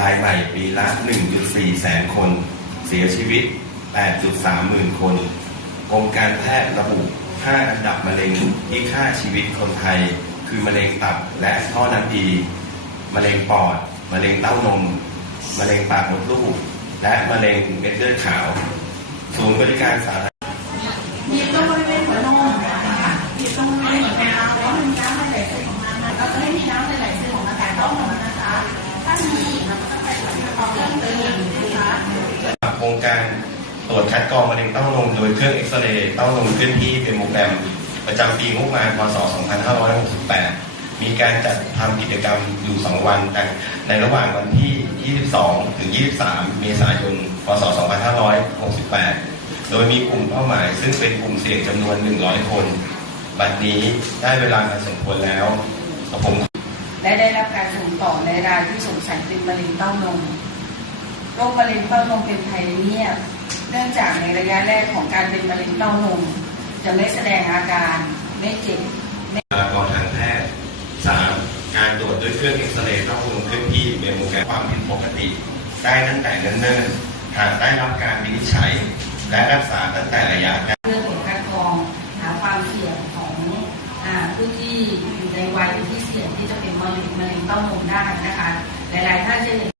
รายใหม่ปีละ 1.4 แสนคน เสียชีวิต 8.3 หมื่นคน กรมการแพทย์ระบุ 5 อันดับมะเร็งที่ฆ่าชีวิตคนไทย คือมะเร็งตับและท่อน้ำดี มะเร็งปอด มะเร็งเต้านม มะเร็งปากมดลูก และมะเร็งเม็ดเลือดขาว ศูนย์บริการสาธารณบี การตรวจคัดกรองมะเร็งเต้านมโดยเครื่องเอ็กซเรย์เต้านมเคลื่อนที่เป็นโมแกรมประจำปีงบประมาณพศ 2568 มีการจัดทำกิจกรรมอยู่ 2 วันในระหว่างวันที่ 22 ถึง 23 เมษายน พศ 2568 โดยมีกลุ่มเป้าหมาย ซึ่งเป็นกลุ่มเสี่ยงจำนวน 100 คน บัดนี้ได้เวลามาสมควรแล้วผมและได้รับการส่งต่อในรายที่สงสัยเป็นมะเร็งเต้านม โรคมะเร็งเต้านมเป็นภัยเงียบเนื่องจากในระยะแรกของการเป็นมะเร็งเต้านม จะไม่แสดงอาการไม่เจ็บบุคลากรทางแพทย์ 3. การตรวจด้วยเครื่องเอ็กซเรย์เต้านมเคลื่อนที่เป็นโมแกรมความผิดปกติ ได้ตั้งแต่เนิ่นๆหากได้รับการวินิจฉัย และรักษาตั้งแต่ระยะแรกเรื่องของการกรองหาความเสี่ยงของอาผู้ที่อยู่ในวัยที่เสี่ยงที่จะเป็นมะเร็งมะเร็งเต้านมได้นะคะหลายๆท่านจะเห็น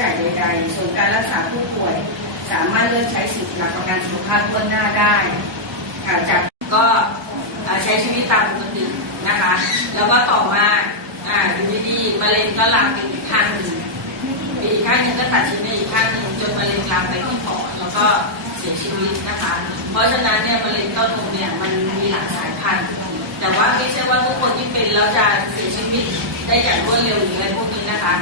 จ่ายใดๆ ส่วนการรักษาผู้ป่วย สามารถเลือกใช้สิทธิหลักประกันสุขภาพทั่วหน้าได้ค่ะจากก็ใช้ชีวิตตามปกตินะคะ แล้วก็ต่อมาอ่าอยู่ดีๆมะเร็งก็ลามไปอีกข้างหนึ่งอีกข้างหนึ่งก็ตัดชิ้นในอีกข้างหนึ่งจนมะเร็งลามไปที่ปอดแล้วก็เสียชีวิตนะคะ เพราะฉะนั้นเนี่ยมะเร็งเต้านมเนี่ยมันมีหลายสายพันธุ์แต่ว่าไม่ใช่ว่าทุกคนที่เป็นแล้วจะเสียชีวิตได้อย่างรวดเร็วหรืออะไรพวกนี้นะคะ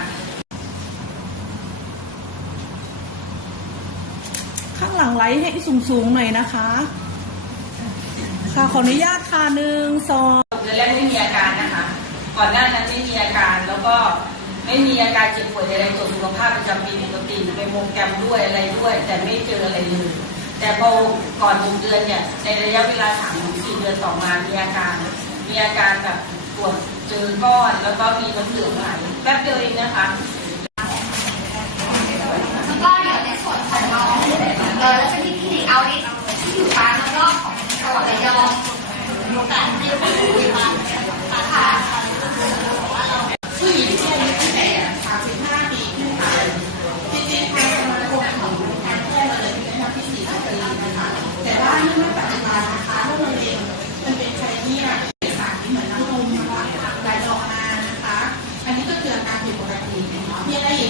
ข้างหลังไลท์ให้สูงๆหน่อยนะคะ ค่ะขออนุญาตค่ะหนึ่งสองเดือนแรกไม่มีอาการนะคะ ก่อนหน้านั้นไม่มีอาการแล้วก็ไม่มีอาการเจ็บป่วยใดๆตรวจสุขภาพประจำปีปกติไปโมแกรมด้วยอะไรด้วย แต่ไม่เจออะไรเลย แต่พอก่อนหนึ่งเดือนเนี่ยในระยะเวลาสามถึงสี่เดือนต่อมามีอาการ มีอาการแบบปวดเจอก้อนแล้วก็มีน้ำเหลืองไหลแป๊บเดียวเองนะคะ แล้วก็เดี๋ยวในส่วนของน้องเออแล้วจะมีคลินิกเอาดิที่อยู่ร้านแล้วก็ของจังหวัดระยองมีโอกาสที่จะไปดูมาค่ะ ผู้หญิงที่อายุตั้งแต่35 ปีขึ้นไปจริงๆทางสมาคมของการแพทย์เราเลยแนะนำที่40ปีนะคะ แต่ว่าเนื่องจากปัจจุบันนะคะโรคมะเร็งมันเป็นไข้เงียบสารที่เหมือนน้ำนมนะคะไหลออกมานะคะ อันนี้ก็คืออาการผิดปกติ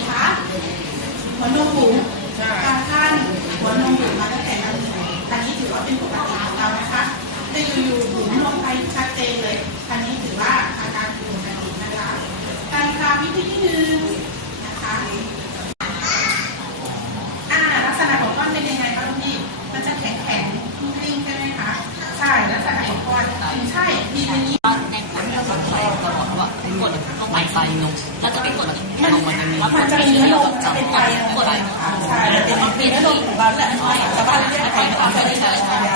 มีอะไรอีกคะหัวนมบุ๋มการขั้นหัวนมบุ๋มมาตั้งแต่วันไหนอันนี้ถือว่าเป็นปกติของเรานะคะแต่อยู่ๆบุ๋มลงไปชัดเจนเลย อันนี้ถือว่าอาการผิดปกตินะคะ การทำวิธีที่หนึ่งนะคะ อ่าลักษณะของก้อนเป็นยังไงคะคุณพี่มันจะแข็งแข็งๆกลิ้งๆใช่ไหมคะ ใช่ลักษณะของก้อนอืมใช่มีอย่างนี้ ในผลก็ใช้ตลอดว่ากดต้อง ไปไฟลงแล้วจะไปกดลงวันนี้มันจะมีเนื้อลมจะเป็นไตลงกดไปค่ะใช่มันเป็นเนื้อลมของเราแหละชาวบ้านเรียกไตค่ะ